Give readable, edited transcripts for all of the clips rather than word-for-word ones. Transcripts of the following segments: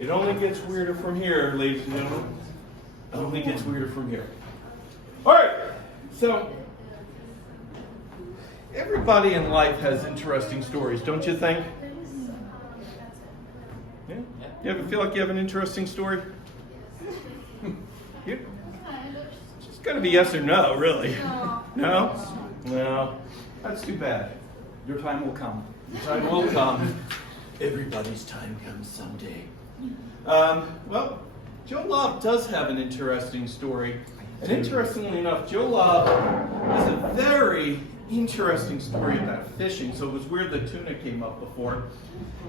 It only gets weirder from here, ladies and gentlemen. It only gets weirder from here. All right, so everybody in life has interesting stories, don't you think? Yeah? You ever feel like you have an interesting story? It's got to be yes or no, really. No? No. That's too bad. Your time will come. Your time will come. Everybody's time comes someday. Well, Joe Lobb does have an interesting story. And interestingly enough, Joe Lobb has a very interesting story about fishing. So it was weird that tuna came up before.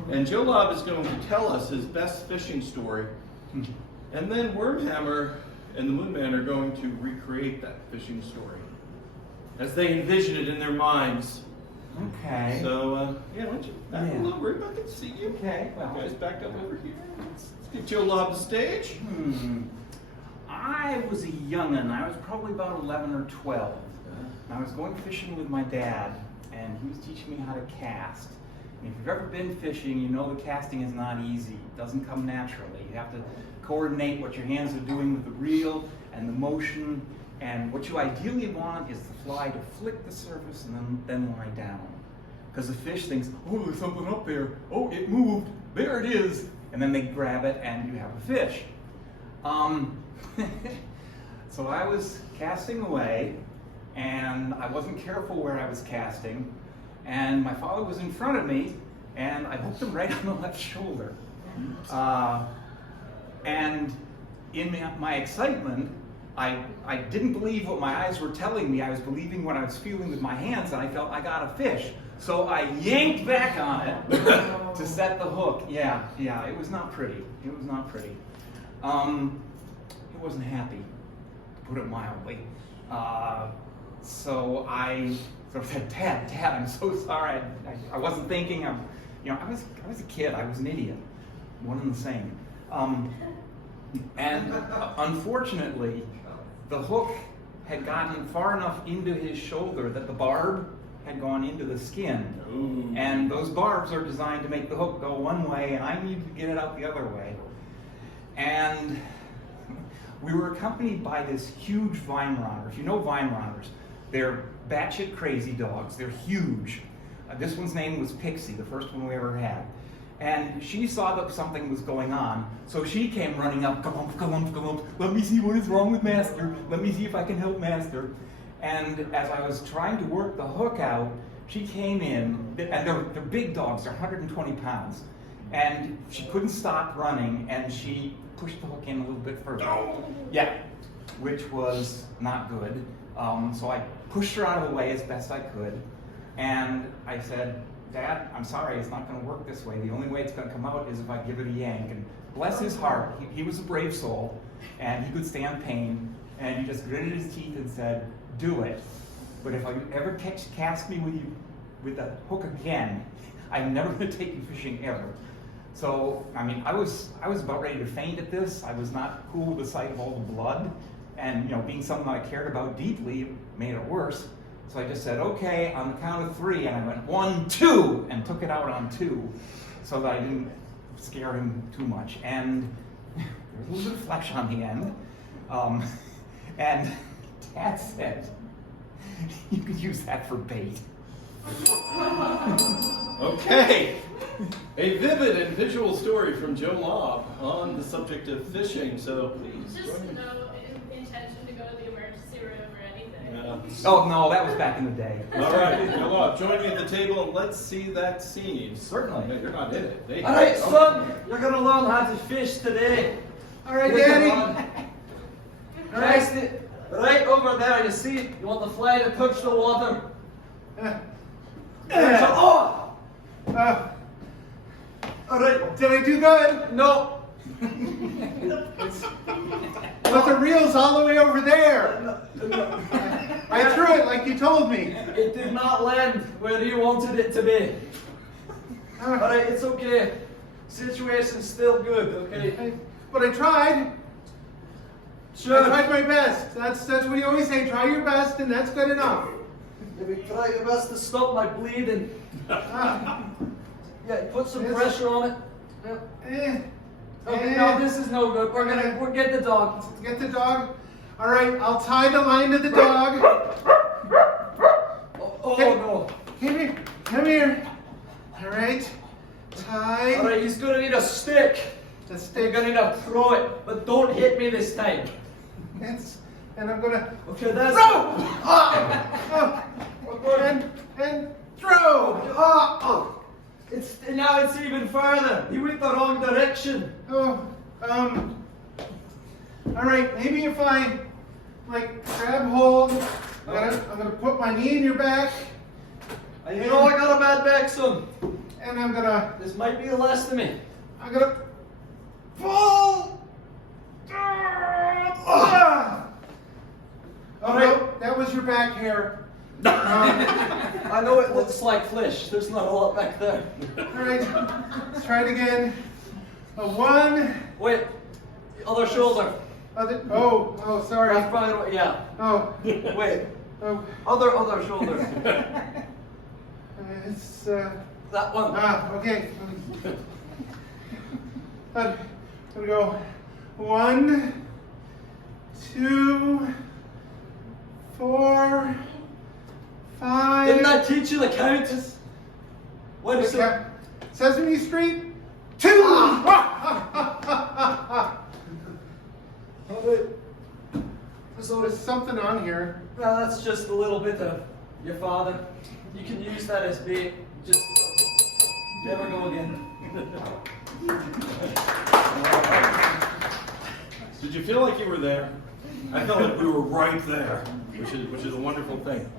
And Joe Lobb is going to tell us his best fishing story. And then Wormhammer and the Moonman are going to recreate that fishing story as they envision it in their minds. Okay. So, yeah, why don't you back a little bit? I can see you. Okay. Well, guys, back up over here. Let's get Joe Lobb the stage. I was a young'un. I was probably about 11 or 12. I was going fishing with my dad, and he was teaching me how to cast. And if you've ever been fishing, you know the casting is not easy. It doesn't come naturally. You have to coordinate what your hands are doing with the reel and the motion. And what you ideally want is the fly to flick the surface and then lie down. Because the fish thinks, oh, there's something up there. Oh, it moved. There it is. And then they grab it and you have a fish. So I was casting away, and I wasn't careful where I was casting. And my father was in front of me, and I hooked him right on the left shoulder. And in my excitement, I didn't believe what my eyes were telling me. I was believing what I was feeling with my hands, and I felt I got a fish. So I yanked back on it to set the hook. Yeah, it was not pretty. It was not pretty. It wasn't happy, to put it mildly. So I sort of said, Dad, I'm so sorry. I wasn't thinking. I was a kid. I was an idiot. One and the same. And unfortunately, the hook had gotten far enough into his shoulder that the barb had gone into the skin. Ooh. And those barbs are designed to make the hook go one way, and I needed to get it out the other way. And we were accompanied by this huge Weimaraner. If you know Weimaraners, they're batshit crazy dogs. They're huge. This one's name was Pixie, the first one we ever had. And she saw that something was going on, so she came running up, come on, let me see what is wrong with Master. Let me see if I can help Master. And as I was trying to work the hook out, she came in, and they're big dogs, they're 120 pounds. And she couldn't stop running, and she pushed the hook in a little bit further. Yeah, which was not good. So I pushed her out of the way as best I could. And I said, Dad, I'm sorry, it's not going to work this way. The only way it's going to come out is if I give it a yank. And bless his heart, he was a brave soul, and he could stand pain, and he just gritted his teeth and said, do it. But if you ever cast me with that hook again, I'm never going to take you fishing ever. So, I mean, I was about ready to faint at this. I was not cool with the sight of all the blood, and being something that I cared about deeply made it worse. So I just said, okay, on the count of 3, and I went 1, 2, and took it out on 2, so that I didn't scare him too much. And there was a little bit of flesh on the end. And Dad said, you could use that for bait. Okay. A vivid and visual story from Joe Lobb on the subject of fishing, so please. Just no intention to go to the emergency room or anything. Oh, no, that was back in the day. All right, Joe Lobb, join me at the table and let's see that scene. Certainly. No, you're not in it. All right, son, you're going to learn how to fish today. All right, Daddy. Right over there, you see, you want the fly to touch the water. All right, did I do good? No. But the reel's all the way over there. I threw it like you told me. It did not land where you wanted it to be. All right, it's okay. Situation's still good, okay? But I tried. Sure. I tried my best. That's what you always say. Try your best, and that's good enough. Maybe try your best to stop my bleeding. Yeah, put some pressure on it. Yeah. Okay, no, this is no good. We'll get the dog. Get the dog. All right, I'll tie the line to the dog. Oh Hey. no. Come here. Come here. All right. Tie Alright, he's gonna need a stick. the You're stick. gonna need to throw it, but don't hit me this time. And I'm gonna Okay, that's. throw. And throw. It's now it's even further. He went the wrong direction. All right, maybe if I like grab hold, I'm gonna put my knee in your back, You know I got a bad back, son. and I'm gonna This might be the last of me. pull. Oh no, that was your back hair. I know it looks like flesh. There's not a lot back there. All right, let's try it again. A one. Wait, the other shoulder. Oh, sorry. That's probably what. Yeah. Oh, Wait, oh, other shoulder. it's That one. okay. I'm gonna go 1, 2, 4, 5. Didn't I teach you the counters? What is it? Okay. Sesame Street 2. So there's something on here. Well, that's just a little bit of your father. You can use that as bait. Just never go again. Did you feel like you were there? I felt like we were right there, which is a wonderful thing.